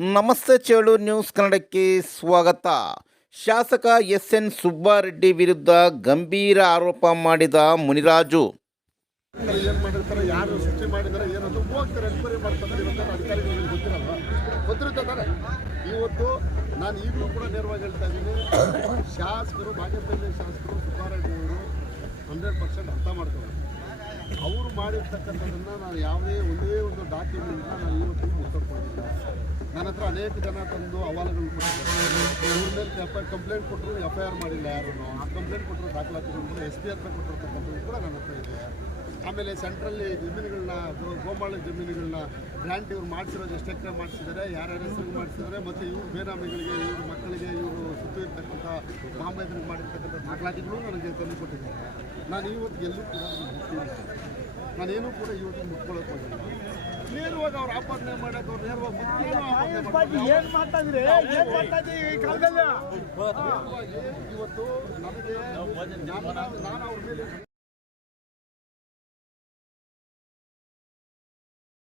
ನಮಸ್ತೆ ಚೇಳು ನ್ಯೂಸ್ ಕನ್ನಡಕ್ಕೆ ಸ್ವಾಗತ. ಶಾಸಕ ಎಸ್ ಎನ್ ಸುಬ್ಬಾರೆಡ್ಡಿ ವಿರುದ್ಧ ಗಂಭೀರ ಆರೋಪ ಮಾಡಿದ ಮುನಿರಾಜು. ಇವತ್ತು ನಾನು ಈಗಲೂ ಕೂಡ ನೇರವಾಗಿ ಹೇಳ್ತಾ ಇದ್ದೀನಿ ಶಾಸಕರು ಬಾಗೇಪಲ್ಲಿ ಶಾಸಕರು ಸುಬ್ಬಾರೆಡ್ಡಿ ಅವರು ಹಂಡ್ರೆಡ್ ಪರ್ಸೆಂಟ್ ಅರ್ಥ ಮಾಡ್ತಾರೆ ಅವರು ಮಾಡಿರ್ತಕ್ಕಂಥದ್ದನ್ನು ನಾನು ಯಾವುದೇ ಒಂದೇ ಒಂದು ಡಾಕ್ಯುಮೆಂಟ್ನ ನಾನು ಇವತ್ತು ಮುಟ್ಟಕೊಂಡಿಲ್ಲ ನನ್ನ ಹತ್ರ ಅನೇಕ ಜನ ತಂದು ಅಹವಾಲುಗಳು ಮೇಲೆ ಕಂಪ್ಲೇಂಟ್ ಕೊಟ್ಟರು ಎಫ್ ಐ ಆರ್ ಮಾಡಿಲ್ಲ ಯಾರು ಆ ಕಂಪ್ಲೇಂಟ್ ಕೊಟ್ಟರು ದಾಖಲಾತಿಗಳು ಎಸ್ ಪಿ ಹತ್ರ ಕೊಟ್ಟಿರ್ತಕ್ಕಂಥದ್ದು ಕೂಡ ನನ್ನ ಹತ್ರ ಇದೆ. ಆಮೇಲೆ ಸೆಂಟ್ರಲ್ಲಿ ಜಮೀನುಗಳನ್ನ ಗೋಮಾಳ ಜಮೀನುಗಳನ್ನ ಗ್ರ್ಯಾಂಟ್ ಇವ್ರು ಮಾಡಿಸಿರೋದು ಎಷ್ಟು ಮಾಡಿಸಿದ್ದಾರೆ. ಯಾರ್ಯಾರ ಹೆಸರು ಮಾಡಿಸಿದ್ದಾರೆ. ಮತ್ತು ಇವ್ರು ಬೇನಾಮಿಗಳಿಗೆ, ಇವ್ರ ಮಕ್ಕಳಿಗೆ, ಇವರು ಸುತ್ತಿರ್ತಕ್ಕಂಥ ಬಾಂಬೆದ್ರಿಗೆ ಮಾಡಿರ್ತಕ್ಕಂಥ ದಾಖಲಾತಿಗಳು ನನಗೆ ತಂದು ಕೊಟ್ಟಿದ್ದಾರೆ ನಾನು ಇವತ್ತು ಎಲ್ಲೂ ಕೂಡ ನಾನೇನು ಕೂಡ ಇವತ್ತು ಮುಟ್ಕೊಳ್ಳೋಕೆ ಹೋಗಿಲ್ಲ. ನೇರವಾಗಿ ಅವ್ರು ಆಪಾದನೆ ಮಾಡೋಕೆ ಅವ್ರು ನೇರವಾಗಿ. ಏನ್ ಮಾತಾಡಿದ್ರಿ? ಏನ್ ಮಾತಾಡಿ ಈ ಕಾಲದಲ್ಲಿ? ಇವತ್ತು ನಮಗೆ ನಾನು ಅವ್ರ ಮೇಲೆ